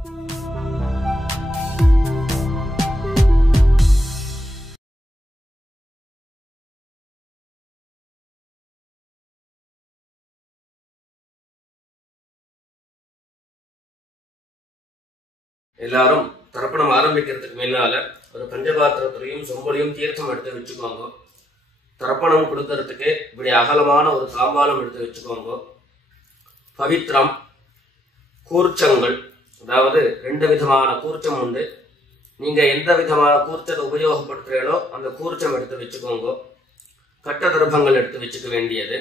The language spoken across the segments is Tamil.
எல்லாரும் தர்ப்பணம் ஆரம்பிக்கிறதுக்கு முன்னால ஒரு பஞ்சபாத்திரத்திலையும் சொம்பலையும் தீர்த்தம் எடுத்து வச்சுக்கோங்க. தர்ப்பணம் கொடுக்கறதுக்கு இப்படி அகலமான ஒரு தாம்பாலம் எடுத்து வச்சுக்கோங்க. பவித்திரம், கூர்ச்சங்கள், அதாவது 2 விதமான கூர்ச்சம் உண்டு. நீங்க எந்த விதமான கூர்ச்சத்தை உபயோகப்படுத்துறீங்களோ அந்த கூர்ச்சம் எடுத்து வச்சுக்கோங்க. கட்ட தர்ப்பங்கள் எடுத்து வச்சுக்க வேண்டியது.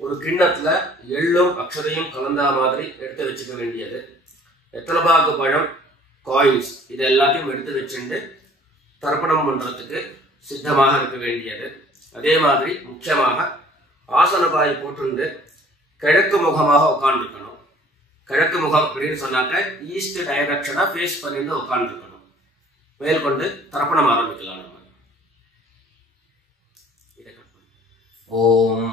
ஒரு கிண்ணத்துல எள்ளும் அக்ஷதையும் கலந்தா மாதிரி எடுத்து வச்சுக்க வேண்டியது. வெத்தலைபாக்கு பழம், காயின்ஸ், இது எல்லாத்தையும் எடுத்து வச்சுட்டு தர்ப்பணம் பண்றதுக்கு சித்தமாக இருக்க வேண்டியது. அதே மாதிரி முக்கியமாக ஆசனபாய் போட்டு கிழக்கு முகமாக உட்காந்துருக்கணும். கிழக்கு முகம் அப்படின்னு சொன்னாக்க ஈஸ்ட் டைரக்ஷனா ஃபேஸ் பண்ணிட்டு உட்காந்துருக்கணும். மேற்கொண்டு தர்ப்பணம் ஆரம்பிக்கலாம். நம்ம ஓம்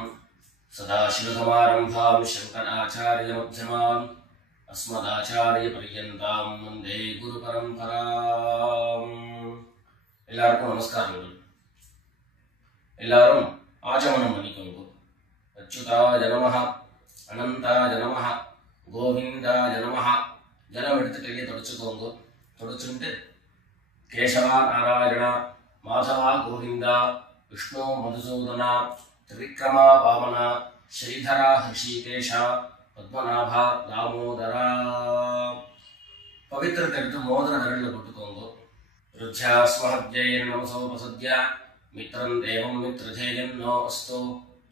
சதாசிவசமாரம்பாம் சங்கராச்சாரிய மத்யமாம் அஸ்மதாச்சாரிய பர்யந்தாம் வந்தே குரு பரம்பராம். எல்லாருக்கும் நமஸ்காரங்கள். எல்லாரும் ஆச்சமனம் பண்ணிக்கோங்க. அச்சுதாய நமஹ, அனந்தாய நமஹ, கோவிந்தாய நமஹ. ஜலம் எடுத்து கையை தொடச்சுக்கோங்க. தொடச்சுட்டு கேசவா நாராயணா, மாதவா கோவிந்தா, விஷ்ணு மதுசூதனா, திரிவிக்ரமா வாமனா, ஸ்ரீதரா ஹிருஷிகேஷா, பத்மநாபா தாமோதரா. பவித்திரத்தை எடுத்து மோதிர விரலில் போட்டுக்கோங்க. ருத்யாஸ்மஹத்யேன் நமசோபசத்யா மித்ரம் தேவம் மித்ரதேயம் நோ அஸ்து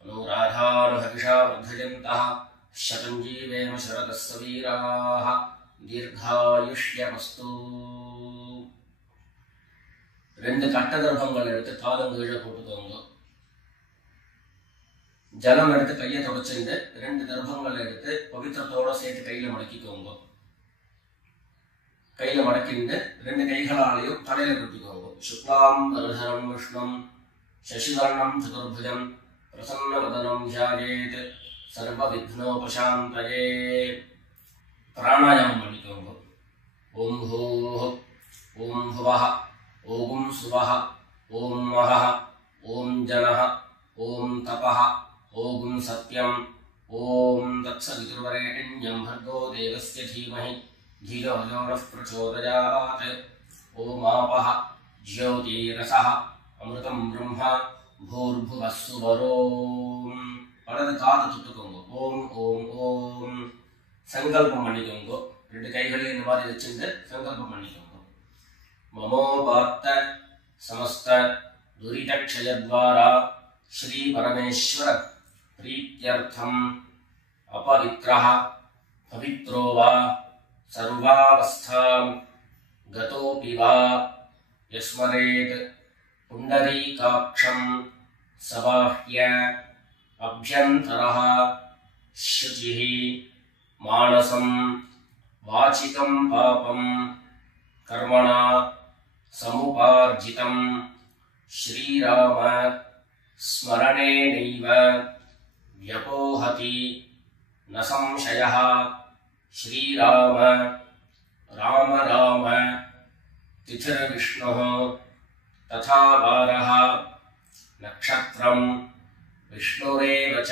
அனுராதானுஹவிஷா வர்தயந்தः சதம் ஜீவேம சரதஸ்ஸ வீராः தீர்காயுஷ்யமஸ்து. 2 கட்ட தர்ப்பங்கள் எடுத்து காலங்கீழ போட்டுக்கோங்க. ஜலம் எடுத்து கையை தொடச்சுட்டு 2 தர்ப்பங்கள் எடுத்து பவித்திரத்தோட சேர்த்து கையில மடக்கிக்கோங்க. கையில மடக்கிட்டு 2 கைகளாலையும் தலையில குத்திக்கோங்க. சுக்லாம் பரதரம் விஷ்ணும் சசிவர்ணம் சதுர்புஜம் பிரசன்னவதனம் தியாயேத் சர்வ விக்னோபசாந்தயே. பிராணாயாமம் பண்ணிக்கோங்க. ஓம் ஹோஹ, ஓம் ஹுவஹ, ஓம் சுவஹ, ஓம் மஹஹ, ஓம் ஜனஹ, ஓம் தபஹ, ஓம் சத்யம், ஓம் தத்சவிதுர்வரேண்யம் भर्गो देवस्य धीमहि धियो यो नः प्रचोदयात्. ஓம் ஆபஹ ஜ்யோதிரசஹ அமிர்தம் பிரம்மா பூர்புவः சுவரோம். வலது காது தொட்டுக்கோங்க. ஓம் ஓம் ஓம். சங்கல்பம் பண்ணிக்கோங்க. 2 கைகளையும் இந்த மாதிரி வச்சுட்டு சங்கல்பம் பண்ணிக்கோங்க. மமோபாத்த சமஸ்த துரிதக்ஷயத்வாரா ஸ்ரீ பரமேஸ்வர பிரீத்யர்த்தம் அபவித்ரஹ பவித்ரோ வா சர்வாவஸ்தாம் கதோபி வா யஸ்மரேத் புண்டரீகாக்ஷம் சபாஹ்ய அப்யந்தரஹ சுசிஹ மானசம் வாசிகம் பாபம் கர்மணா சமுபார்ஜிதம் ஸ்ரீராம ஸ்மரணேனைவ வ்யபோஹதி ந சம்சயः. ஸ்ரீராம ராம ராம திதிர்விஷ்ணுः ததா வாரः நக்ஷத்ரம் விஷ்ணுரேவ ச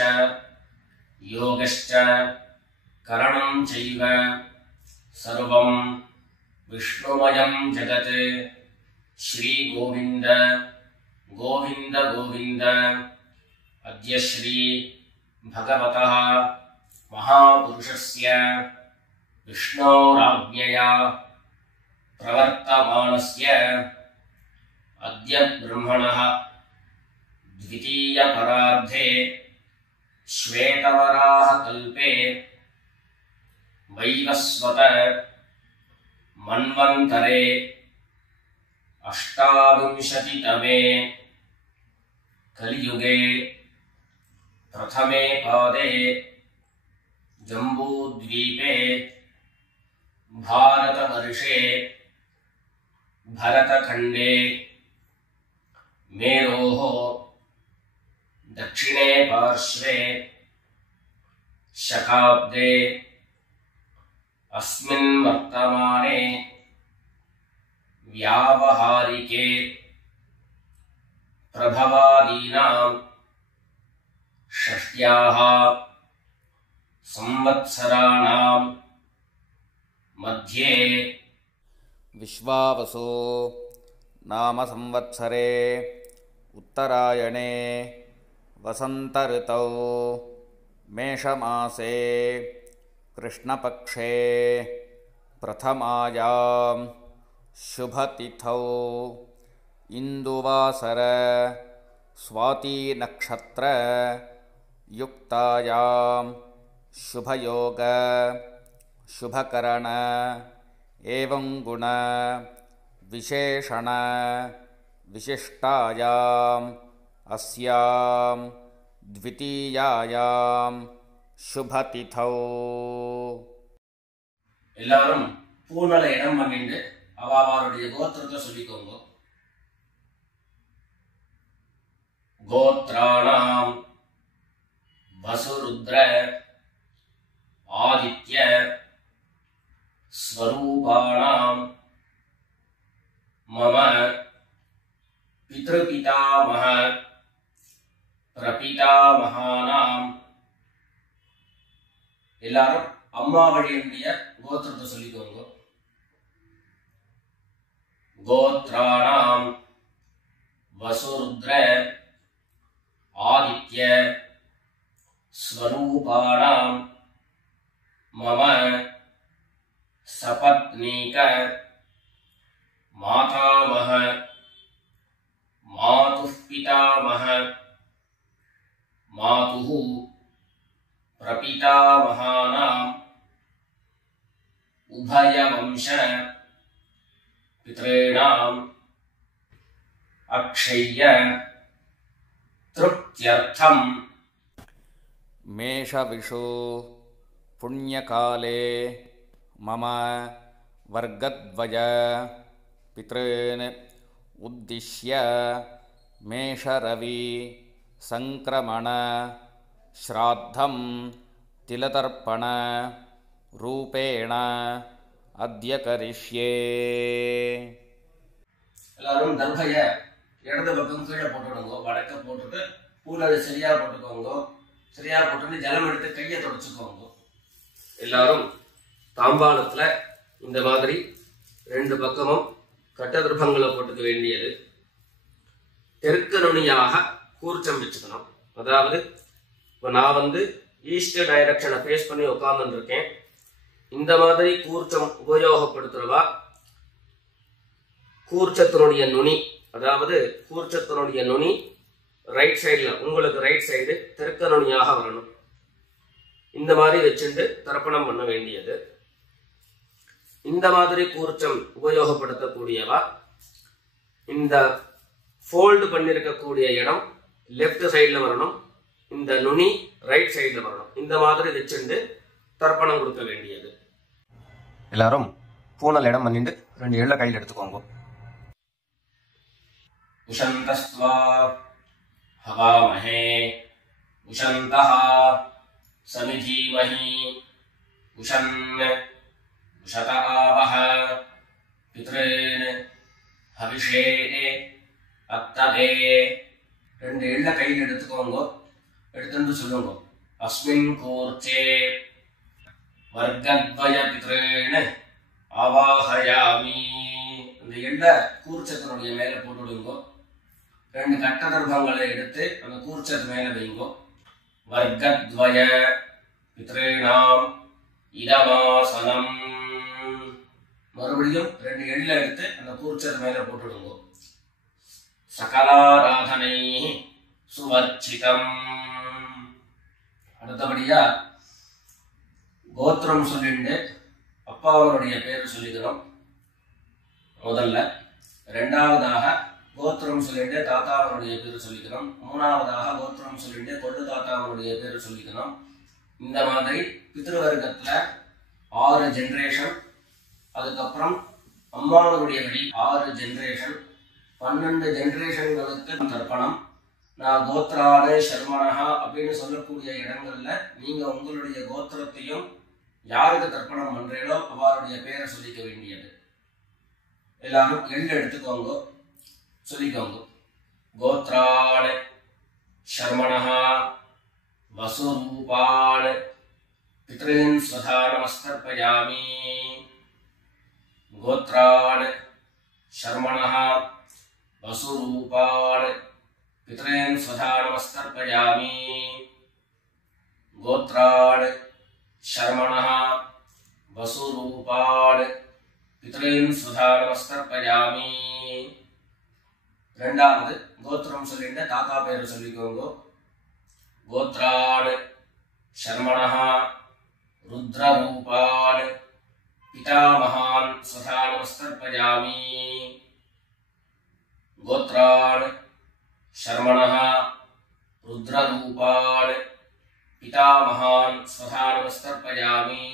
யோகश्च கரணம் சைவ சர்வம் விஷ்ணுமயம் ஜகத். ஸ்ரீ கோவிந்த கோவிந்த கோவிந்த. அத்ய ஸ்ரீ பகவதः மகாபுருஷஸ்ய விஷ்ணோராஜ்ஞயா பிரவர்த்தமானஸ்ய அத்ய பிரம்மணः द्वितीय परार्धे श्वेतवराह कल्पे वैवस्वत मन्वन्तरे अष्टाविंशतितमे कलियुगे प्रथमे पादे जम्बूद्वीपे भारतवर्षे भरतखण्डे मेरोः दक्षिणे पार्श्वे शकाब्दे अस्मिन् वर्तमाने व्यावहारिके प्रभवादीनां षष्ट्याः संवत्सराणां मध्ये विश्वावसु नाम संवत्सरे उत्तरायणे वसन्तऋतौ मेषमासे कृष्णपक्षे प्रथमायां शुभतिथौ इन्दुवासर स्वातीनक्षत्र युक्तायां शुभयोग शुभकरण एवं गुण विशेषण विशिष्टायाम् अस्यां द्वितीयायां शुभतिथौ எல்லாரும் பூநல இடம் பண்ணிட்டு அவளுடைய கோத்திரத்தை சொல்லிக்கோங்க. கோத்ராணாம் வசுருத்ர ஆதித்ய ஸ்வரூபாணாம் மம பித்ருபிதாமஹ பிரபிதாமஹானாம். எல்லாரும் அம்மா வழியுடைய கோத்திரத்தை சொல்லிக்கோங்க. கோத்ராணாம் வசுருத்ர ஆதித்ய ஸ்வரூபாணாம் மம சபத்னீக மாதாமஹ மாதுः பிதாமஹ மாதுः பிரபிதாமஹானாம் உபயவம்ச பித்ரேணாம் அக்ஷய்ய திருப்த்யர்த்தம். मेषविषु पुण्यकाले मम वर्गद्वय पितॄन् उद्दिश्य मेषरवि संक्रमण श्राद्धं तिलतर्पण रूपेण अद्य करिष्ये. எல்லாரும் தர்பைய இடது பக்கம் கீழே போட்டுடுங்க. வடக்க போட்டுட்டு பூனை சரியா போட்டுக்கோங்க. சரியா போட்டுட்டு ஜலம் எடுத்து கையை தொடச்சுக்கோங்க. எல்லாரும் தாம்பாளத்துல இந்த மாதிரி ரெண்டு பக்கமும் கட்ட திருப்பங்களை போட்டுக்க வேண்டியது. தெற்கு நுனியாக கூர்ச்சம் வச்சுக்கணும். அதாவது இப்போ நான் ஈஸ்ட் டைரக்ஷனை ஃபேஸ் பண்ணி உட்கார்ந்து இருக்கேன். இந்த மாதிரி கூர்ச்சம் உபயோகப்படுத்துறவா கூர்ச்சத்தினுடைய நுனி, அதாவது கூர்ச்சத்தினுடைய நுனி ரைட் சைடில், உங்களுக்கு ரைட் சைடு தெற்கு நுனியாக வரணும். இந்த மாதிரி வச்சுட்டு தர்ப்பணம் பண்ண வேண்டியது. இந்த மாதிரி கூர்ச்சம் உபயோகப்படுத்தக்கூடியவா இந்த ஃபோல்டு பண்ணிருக்கக்கூடிய இடம் லெஃப்ட் சைடில் வரணும். இந்த நுனி ரைட் சைடில் வரணும். இந்த மாதிரி வச்சுட்டு தர்ப்பணம் கொடுக்க வேண்டியது. எல்லாரும் பூனல் இடம் பண்ணிட்டு ரெண்டு எள்ள கையில் எடுத்துக்கோங்க. உஷந்தஸ்வா ஹவாமஹே உஷந்தஹ சமிதீமஹி உஷன் உஷத ஆவஹ பித்ரேன் ஹவிஷே அத்ததே. ரெண்டு எள்ள கையில் எடுத்துக்கோங்க. எடுத்துட்டு சொல்லுங்க. அஸ்மின் கூர்ச்சே வர்க்கத்வய பித்ரேன் ஆவாஹயாமி. இந்த எள்ள கூர்ச்சத்தினுடைய மேல போட்டுடுங்க. ரெண்டு கட்ட தர்பங்களை எடுத்து அந்த கூர்ச்சத்து மேல வைங்க. வர்க்கத்வய பித்ரேணாம் இதமாசனம். மறுபடியும் ரெண்டு எள்ள எடுத்து அந்த கூர்ச்சத்து மேல போட்டுடுங்க. சகலாராதனை சுவர்ச்சிதம். அடுத்தபடியா கோத்திரம் சொல்லிட்டு அப்பாவனுடைய பேர் சொல்லிக்கணும் முதல்ல. ரெண்டாவதாக கோத்திரம் சொல்லிட்டு தாத்தாவனுடைய பேர் சொல்லிக்கணும். மூணாவதாக கோத்திரம் சொல்லிட்டு கொண்டு தாத்தாவனுடைய பேர் சொல்லிக்கணும். இந்த மாதிரி பித்ருவர்க்கத்துல 6 ஜெனரேஷன், அதுக்கப்புறம் அம்மாவனுடைய வழி 6 ஜெனரேஷன், 12 ஜெனரேஷன்களுக்கு தர்ப்பணம். நான் கோத்ரானு சர்மனஹா அப்படின்னு சொல்லக்கூடிய இடங்கள்ல நீங்க உங்களுடைய கோத்திரத்தையும் யாருக்கு தர்ப்பணம் பண்றீங்களோ அவருடைய பேரை சொல்லிக்க வேண்டியது. எல்லாரும் எள்ளு எடுத்துக்கோங்க, சொல்லிக்கோங்க. கோத்ரான் சர்மணः வசுரூபான் பித்ரீன் ஸ்வதா நமஸ்தர்ப்பயாமி. கோத்ரான் சர்மணः வசுரூபான் பித்ரீன் ஸ்வதா நமஸ்தர்ப்பயாமி. கோத்ரான் சர்மணः வசுரூபான் பித்ரீன் ஸ்வதா நமஸ்தர்ப்பயாமி. ரெண்டாவது கோத்திரம் சொல்லிட்டு தாத்தா பேர் சொல்லிக்கோங்க. கோத்ரான் சர்மணः ருத்ரரூபான் பிதாமகான் ஸ்வதா நமஸ்தர்ப்பயாமி. கோத்ரான் சர்மணः ருத்ரரூபான் பிதாமகான் ஸ்வதா நமஸ்தர்ப்பயாமி.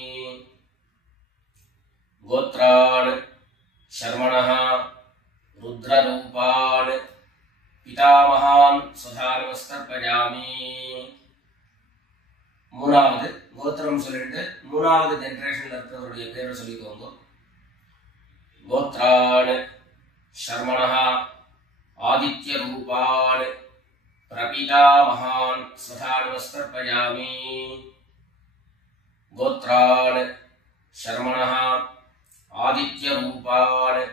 கோத்ரான் சர்மணः ருத்ரரூபான் பிதாமகான் ஸ்வதா நமஸ்தர்ப்பயாமி. மூணாவது கோத்திரம் சொல்லிட்டு மூணாவது ஜெனரேஷன்ல இருக்கிறவருடைய பேரை சொல்லிக்கோங்க. கோத்ரான் சர்மணः ஆதித்ய ரூபான் பிரபிதாமகான் ஸ்வதா நமஸ்தர்ப்பயாமி. கோத்ரான் சர்மணः ஆதித்ய ரூபான்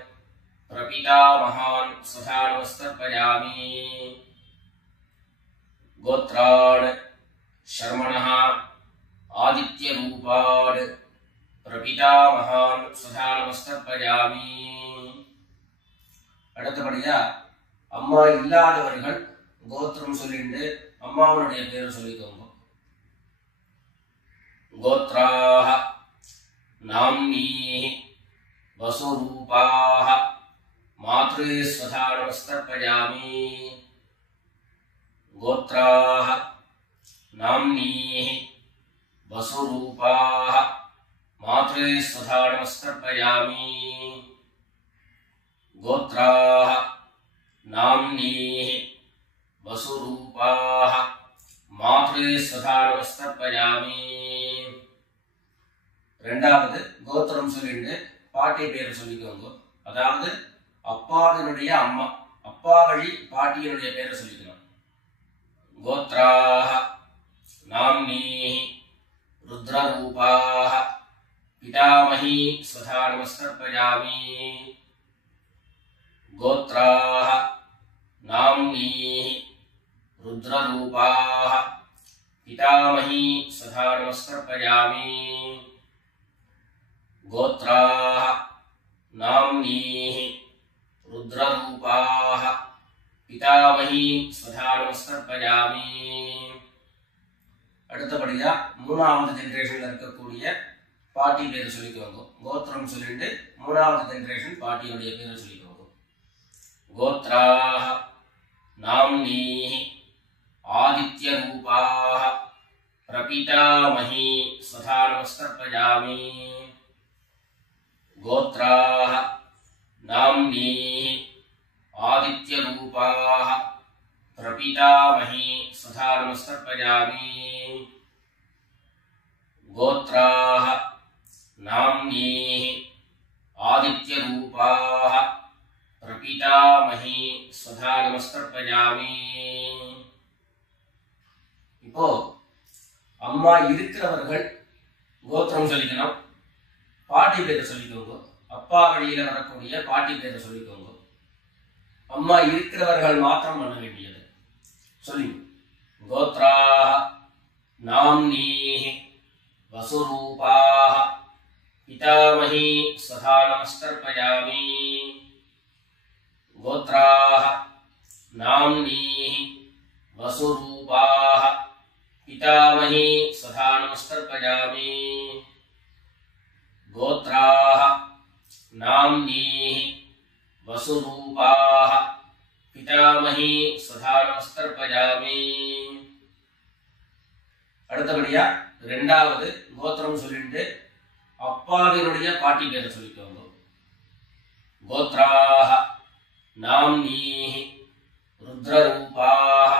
பிரபிதாமகான் ஸ்வதா நமஸ்தர்ப்பயாமி. கோத்ரான் சர்மணः ஆதித்ய ரூபான் பிரபிதாமகான் ஸ்வதா நமஸ்தர்ப்பயாமி. அடுத்தபடியா அம்மா இல்லாதவர்கள் கோத்திரம் சொல்லிட்டு அம்மாவுடைய பேர் சொல்லிக்கோங்க. கோத்ராஹ நாம்னீஹ வசுரூபாஹ மாத்ரே ஸ்வதா நமஸ்தர்ப்பயாமி. கோத்ராஹ நாம்னீஹ வசுரூபாஹ மாத்ரே ஸ்வதா நமஸ்தர்ப்பயாமி. கோத்ராஹ நாம்னீஹ வசுரூபாஹ மாத்ரே ஸ்வதா நமஸ்தர்ப்பயாமி. ரெண்டாவது கோத்திரம் சொல்லிட்டு பாட்டி பேரை சொல்லிக்கோங்க. அதாவது அப்பாவினுடைய அம்மா, அப்பா வழி பாட்டியினுடைய பேரை சொல்லிக்கணும். கோத்ராஹ நாம்னீஹ ருத்ரரூபாஹ பிதாமஹி ஸ்வதா நமஸ்தர்ப்பயாமி. கோத்ராஹ நாம்னீஹ ருத்ரரூபாஹ பிதாமஹி ஸ்வதா நமஸ்தர்ப்பயாமி. கோத்ராஹ நாம்னீஹ ருத்ரரூபாஹ பிதாமஹி ஸ்வதா நமஸ்தர்ப்பயாமி. அடுத்தபடியா மூணாவது ஜெனரேஷன்ல இருக்கக்கூடிய பாட்டி பேர் சொல்லிக்கோங்க. கோத்திரம் சொல்லிட்டு மூணாவது ஜெனரேஷன் பாட்டியுடைய பேர் சொல்லிக்கோங்க. கோத்ராஹ நாம்னீஹ ஆதித்ய ரூபாஹ பிரபிதாமஹி ஸ்வதா நமஸ்தர்ப்பயாமி. கோத்ராஹ நாம்னீஹ ஆதித்ய ரூபாஹ பிரபிதாமஹி ஸ்வதா நமஸ்தர்ப்பயாமி. கோத்ராஹ நாம்னீஹ ஆதித்ய ரூபாஹ பிரபிதாமஹி ஸ்வதா நமஸ்தர்ப்பயாமி. இப்போ அம்மா இருக்கிறவர்கள் கோத்திரம் சொல்லிக்கணும், பாட்டி பேரை சொல்லிக்கோங்க. அப்பா வழியில வரக்கூடிய பாட்டி பேரை சொல்லிக்கோங்க. அம்மா இருக்கிறவர்கள் மாத்திரம் பண்ண வேண்டியது சொல்லி. கோத்ராஹ நாம்னீஹ வசுரூபாஹ பிதாமஹி ஸ்வதா நமஸ்தர்ப்பயாமி. கோத்ராஹ நாம்னீஹ வசுரூபாஹ பிதாமஹி ஸ்வதா நமஸ்தர்ப்பயாமி. கோத்ராஹ நாம்னீஹ வசுரூபாஹ பிதாமஹி ஸ்வதா நமஸ்தர்ப்பயாமி. அடுத்தபடியா ரெண்டாவது கோத்திரம் சொல்லிட்டு அப்பாவினுடைய பாட்டி பேரை சொல்லிக்கோங்க. கோத்ராஹ நாம்னீஹ ருத்ரரூபாஹ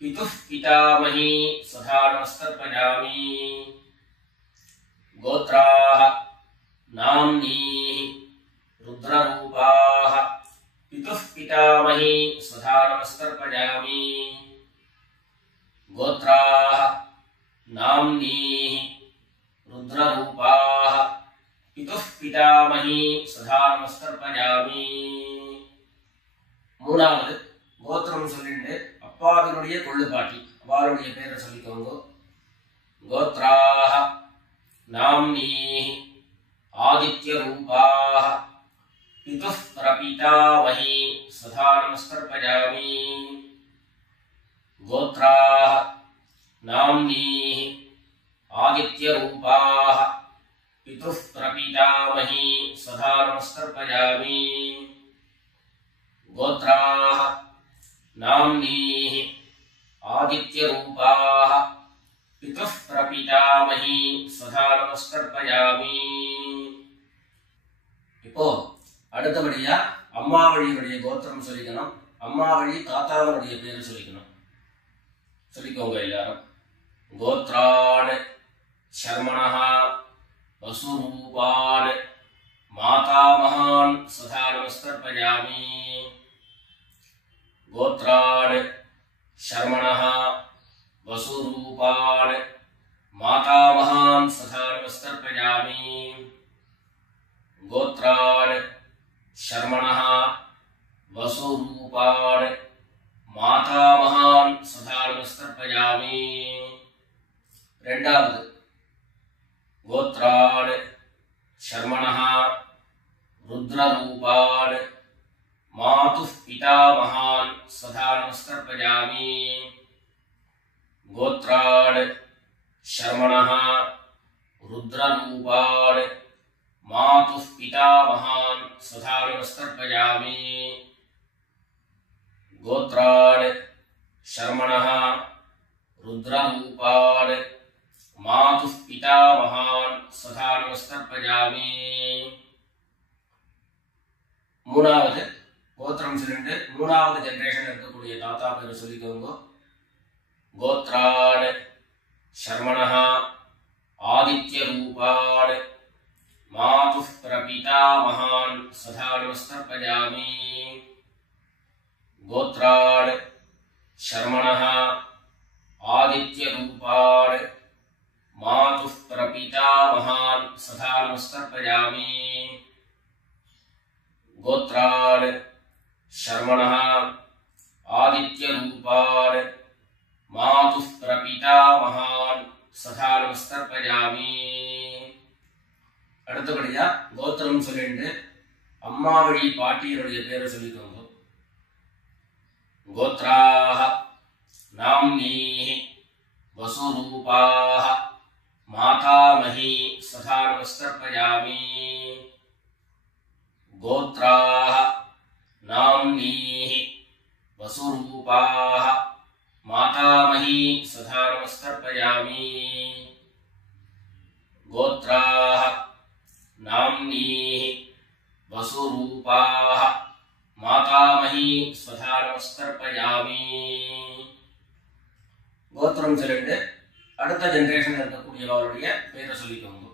பிதுஹ் பிதாமஹி ஸ்வதா நமஸ்தர்ப்பயாமி. கோத்ராஹ நாம்னீஹ ருத்ரரூபாஹ पितामही स्वधा नमस्तर्पयामि गोत्राः नाम्नीः रुद्ररूपाः पितुः पितामही स्वधा नमस्तर्पयामि மூணாவது கோத்திரம் சொல்லிட்டு அப்பாவினுடைய கொள்ளுப்பாட்டி அவளுடைய பேரை சொல்லிக்கோங்க கோத்ராः नाम्नीः आदित्यरूपाः पितुः प्रपितामही स्वधा नमस्तर्पयामि गोत्राः नाम्नीः आदित्यरूपाः पितुः प्रपितामही स्वधा नमस्तर्पयामि गोत्राः नाम्नीः आदित्यरूपाः पितुः प्रपितामही स्वधा नमस्तर्पयामि இப்போ அடுத்தபடியா அம்மா வழியுடைய கோத்திரம் சொல்லிக்கணும் அம்மா வழி தாத்தாவுடைய பேர் சொல்லிக்கணும் சொல்லிக்கோங்க எல்லாரும் கோத்ரான் शर्मणः वसुरूपान् मातामहान् स्वधा नमस्तर्पयामि गोत्रान् शर्मणः वसुरूपान् मातामहान् स्वधा नमस्तर्पयामि गोत्रान् शर्मणः वसुरूपान् मातामहान् स्वधा नमस्तर्पयामि ரெண்டாவது गोत्रान् शर्मणः रुद्ररूपान् मातुः पितामहान् स्वधा नमस्तर्पयामि गोत्रान् शर्मणः रुद्ररूपान् मातुः पितामहान् स्वधा नमस्तर्पयामि गोत्रान् शर्मणः रुद्ररूपान् मातुः पितामहान् स्वधा नमस्तर्पयामि மூணாவது கோத்திரம் சொல்லிட்டு மூணாவது ஜெனரேஷன் இருக்கக்கூடிய தாத்தா பேர் சொல்லிக்கோங்க கோத்ரான் शर्मणः आदित्यरूपान् मातुः प्रपितामहान् स्वधा नमस्तर्पयामि गोत्रान् शर्मणः आदित्यरूपान् मातुः प्रपितामहान् स्वधा नमस्तर्पयामि गोत्रान् शर्मणः आदित्यरूपान् मातुः प्रपितामहान् स्वधा नमस्तर्पयामि அடுத்தபடியா கோத்திரம் சொல்லிட்டு அம்மா வழி பாட்டியருடைய பேரை சொல்லிக்கோங்க गोत्राः नाम्नीः वसुरूपाः मातामही स्वधा नमस्तर्पयामि गोत्राः नाम्नीः वसुरूपाः मातामही स्वधा नमस्तर्पयामि गोत्राः नाम्नीः वसुरूपाः मातामही स्वधा नमस्तर्पयामि கோத்திரம் சொல்லிட்டு அடுத்த ஜெனரேஷன் இருக்கக்கூடியவருடைய பேரை சொல்லிக்கோங்க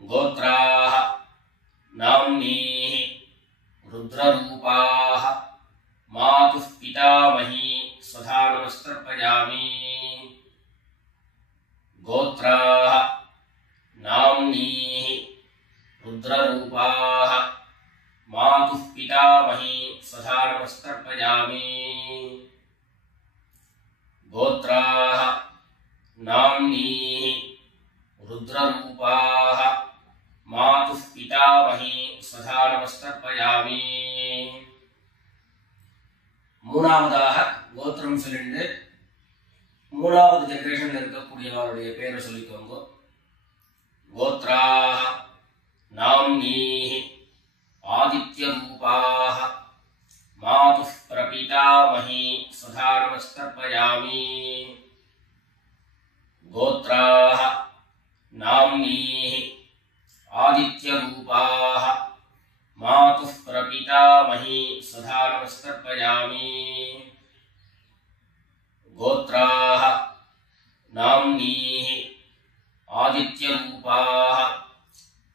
கோத்ராः नाम्नीः रुद्ररूपाः मातुः पितामही स्वधा नमस्तर्पयामि गोत्राः नाम्नीः रुद्ररूपाः मातुः पितामही स्वधा नमस्तर्पयामि गोत्राः नाम्नीः रुद्ररूपाः मातुः पितामही स्वधा नमस्तर्पयामि மூணாவதாக கோத்திரம் சொல்லிட்டு மூணாவது ஜெனரேஷன்ல இருக்கக்கூடியவருடைய பேரை சொல்லிக்கோங்க गोत्राः नाम्नीः आदित्यरूपाः मातुः प्रपितामही स्वधा नमस्तर्पयामि गोत्राः नाम्नीः आदित्यरूपाः मातुः प्रपितामही स्वधा नमस्तर्पयामि गोत्राः नाम्नीः आदित्यरूपाः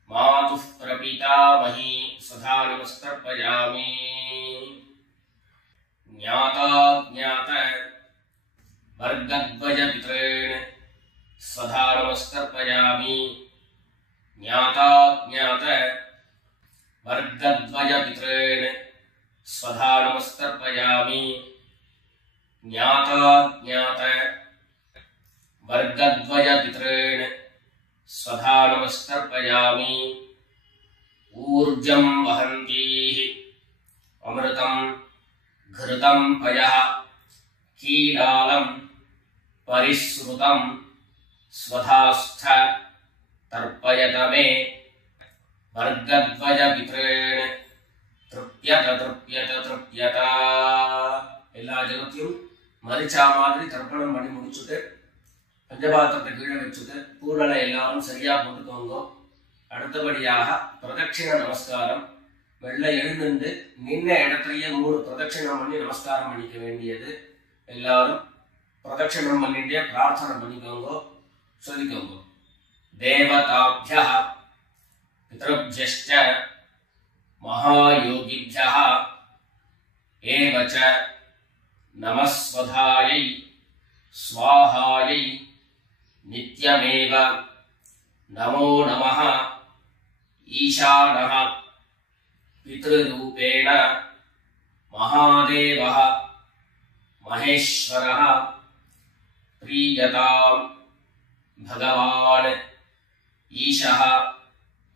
मातुः प्रपितामही स्वधा नमस्तर्पयामि ज्ञाता ज्ञात वर्गद्वय पितॄन् स्वधा नमस्कर्पयामि ज्ञाता ज्ञात वर्गद्वय पितॄन् स्वधा नमस्कर्पयामि ज्ञाता ज्ञात वर्गद्वय पितॄन् स्वधा नमस्कर्पयामि ऊर्जं वहन्तीः अमृतं घृतं पयः कीडालं परिश्रुतं स्वधास्थ तर्पयत मे वर्गद्वय पितॄन् तृप्यत तृप्यत तृप्यत எல்லா ஜலத்தையும் மரிச்சா மாதிரி தர்ப்பணம் பண்ணி முடிச்சுட்டு பஞ்சபாத்திரத்தை கீழே வச்சுட்டு பூரணை எல்லாரும் சரியா போட்டுக்கோங்க. அடுத்தபடியாக பிரதட்சிண நமஸ்காரம். வெள்ளை எழுந்து நின்ன இடத்துலயே 3 பிரதட்சிணம் பண்ணி நமஸ்காரம் பண்ணிக்க வேண்டியது. எல்லாரும் பிரதட்சிணம் பண்ணிட்டே பிரார்த்தனை பண்ணிக்கோங்க, சொல்லிக்கோங்க. தேவதாப்யः பித்ருப்யश्च மகாயோகிभ्यः ஏவச்ச நமஸ்வதாயை स्वाहायै नित्यमेव नमो नमः ईशानः पितृरूपेण महादेवः महेश्वरः प्रीयतां भगवान् ईशः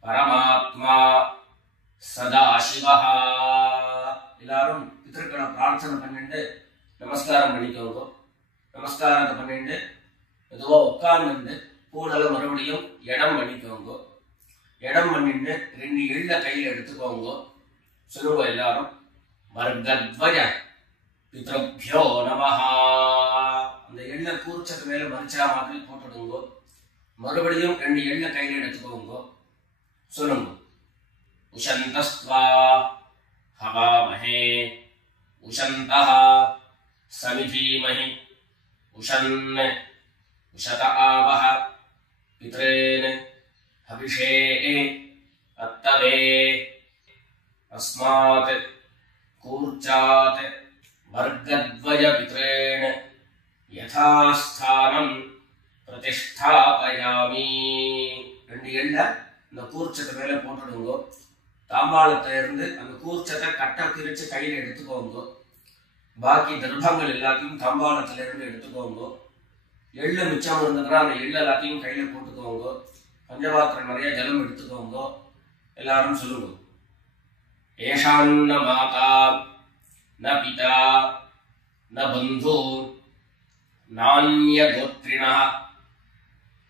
परमात्मा सदाशिवः. எல்லாரும் பித்ருக்களை பிரார்த்தனை பண்ணிட்டு நமஸ்காரம் பண்ணிக்கோங்க. நமஸ்காரத்தை பண்ணிட்டு எதுவோ உட்கார்ந்து பூனல மறுபடியும் இடம் பண்ணிக்கோங்க. இடம் பண்ணிட்டு 2 எள்ள கையில எடுத்துக்கோங்க. சொல்லுங்க எல்லாரும் வர்கத்வய பித்ருப்யோ நமஹ. அந்த எள்ள கூர்ச்சத்து மேல மரிச்சா மாதிரி போட்டுடுங்க. மறுபடியும் 2 எள்ள கையில எடுத்துக்கோங்க. சொல்லுங்க உஷந்தஸ்வா ஹவாமஹே உஷந்தஹ சமிதீமஹி उषन् उशत आवह पितॄन् हविषे अत्तवे अस्मात् कूर्चात् वर्गद्वय पितॄन् यथास्थानं प्रतिष्ठापयामि. 2 எள்ள இந்த கூர்ச்சத்தை மேல போட்டுடுங்க. தாம்பாளத்துல இருந்து அந்த கூர்ச்சத்தை கட்ட பிரிச்சு கையில எடுத்துக்கோங்க. பாக்கி தர்ப்பங்கள் எல்லாத்தையும் தாம்பாளத்துல இருந்து எடுத்துக்கோங்க. எள்ளு மிச்சம் இருந்ததுன்னா அந்த எள்ளு எல்லாத்தையும் கையில போட்டுக்கோங்க. பஞ்சபாத்திரம் நிறைய ஜலம் எடுத்துக்கோங்க. எல்லாரும் சொல்லுங்க ஏஷான்ன மாதா ந பிதா ந பந்து நான்ய கோத்ரிணः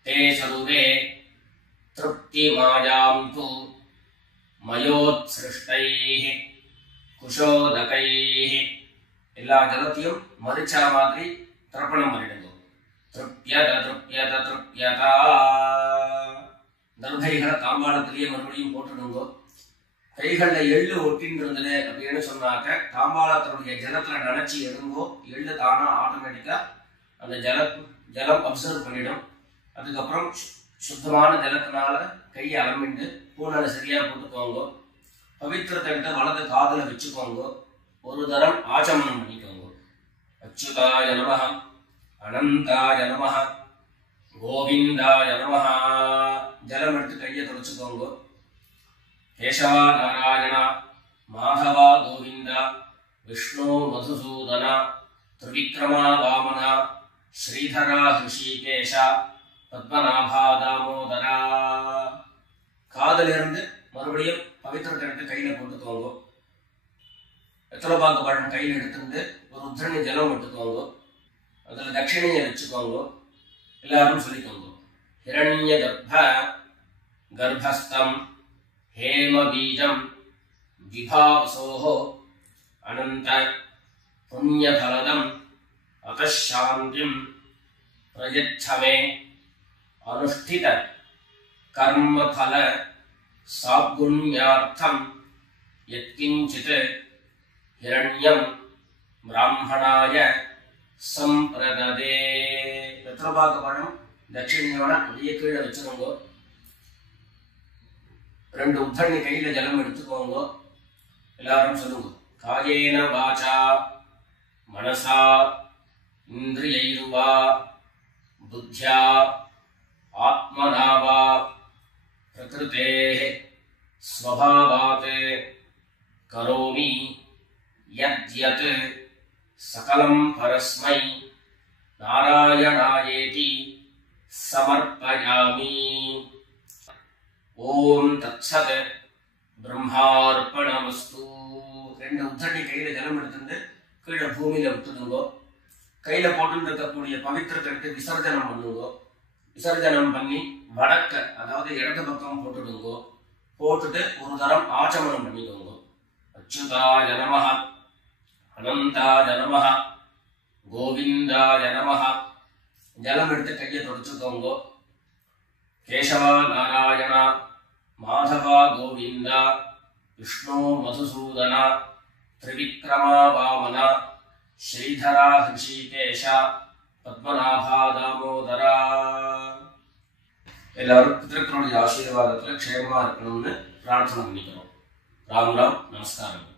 தே சர்வே திருப்திமாயாந்து மயோத்ஸ்ருஷ்டைः குஷோதகைः. எல்லா ஜலத்தையும் மரிச்சா மாதிரி தர்ப்பணம் பண்ணிடுங்க. திருப்யத திருப்யத திருப்யதா. தர்பைகளை தாம்பாளத்திலேயே மறுபடியும் போட்டுடுங்க. கைகள்ல எள்ளு ஒட்டின்னு இருந்தது அப்படின்னு சொன்னாக்க தாம்பாளத்தினுடைய ஜலத்துல நினைச்சு எடுங்கோ. எள்ளு தானா ஆட்டோமேட்டிக்கா அந்த ஜலம் அப்சர்வ் பண்ணிடும். அதுக்கப்புறம் சுத்தமான ஜலத்தினால கையை அலம்பிட்டு பூனலை சரியா போட்டுக்கோங்க. பவித்திரத்தை விட்டு வலது காதுல வச்சுக்கோங்க. ஒரு தரம் ஆச்சமனம் பண்ணிக்கோங்க. அச்சுதாய நமஹ அனந்தாய நமஹ கோவிந்தாய நமஹ. ஜலம் எடுத்து கையை தொடச்சுக்கோங்க. கேசவா நாராயணா மாதவா கோவிந்தா விஷ்ணு மதுசூதனா திரிவிக்ரமா வாமனா ஸ்ரீதரா ஹிருஷிகேஷா பத்மநாபா தாமோதரா. காதல இருந்து மறுபடியும் பவித்திரத்தை எடுத்து கையில போட்டுக்கோங்க. வெத்தலைப்பாக்கு பழம் கையில் எடுத்துட்டு ஒரு உத்திரணி ஜலம் எடுத்துக்கோங்க. அதுல தட்சிணையை வச்சுக்கோங்க. எல்லாரும் சொல்லிக்கோங்க ஹிரண்ய கர்ப்பஸ்தம் हेम बीजं विभावसोः अनंत पुण्यफलदं अतः शांतिं प्रयच्छ मे अनुष्ठित कर्मफल सागुण्यार्थं यत्किंचित् हिरण्यं ब्राह्मणाय संप्रददे. வெத்தலைப்பாக்கு தட்சிணையோட அப்படியே கீழே வச்சுக்கோங்க. 2 உத்தரணி கையில ஜலம் எடுத்துக்கோங்க. எல்லாரும் சொல்லுங்க காயேன வாசா மனசா இந்திரியைர்வா புத்யா ஆத்மனா வா பிரகிருதேஹ ஸ்வபாவாத் கரோமி யத்யத் சகலம் பரஸ்மை நாராயணாயேதி சமர்ப்பயாமி. ஓம் தத்சத் பிரம்மார்ப்பணமஸ்து. 2 உத்தட்டி கையில ஜலம் எடுத்துட்டு கீழே பூமியில விட்டுடுங்கோ. கையில போட்டு இருக்கக்கூடிய பவித்திரத்தை விசர்ஜனம் பண்ணுங்கோ. விசர்ஜனம் பண்ணி வடக்க, அதாவது இடது பக்கம் போட்டுடுங்கோ. போட்டுட்டு ஒரு தரம் ஆச்சமனம் பண்ணிக்கோங்க. அச்சுதாய நமஹ, அனந்தாய நமஹ, கோவிந்தாய நமஹ. ஜலம் எடுத்து கையை தொடச்சுக்கோங்க. கேசவா நாராயணா, மாதவா கோவிந்தா, விஷ்ணு மதுசூதனா, திரிவிக்ரமா வாமனா, ஸ்ரீதரா ஹிருஷிகேஷா, பத்மநாபா தாமோதரா. எல்லாரும் பிதர்களுடைய ஆசீர்வாதத்துல க்ஷேமமா இருக்கணும்னு பிரார்த்தனை பண்ணிக்கிறோம். ராம் ராம். நமஸ்காரம்.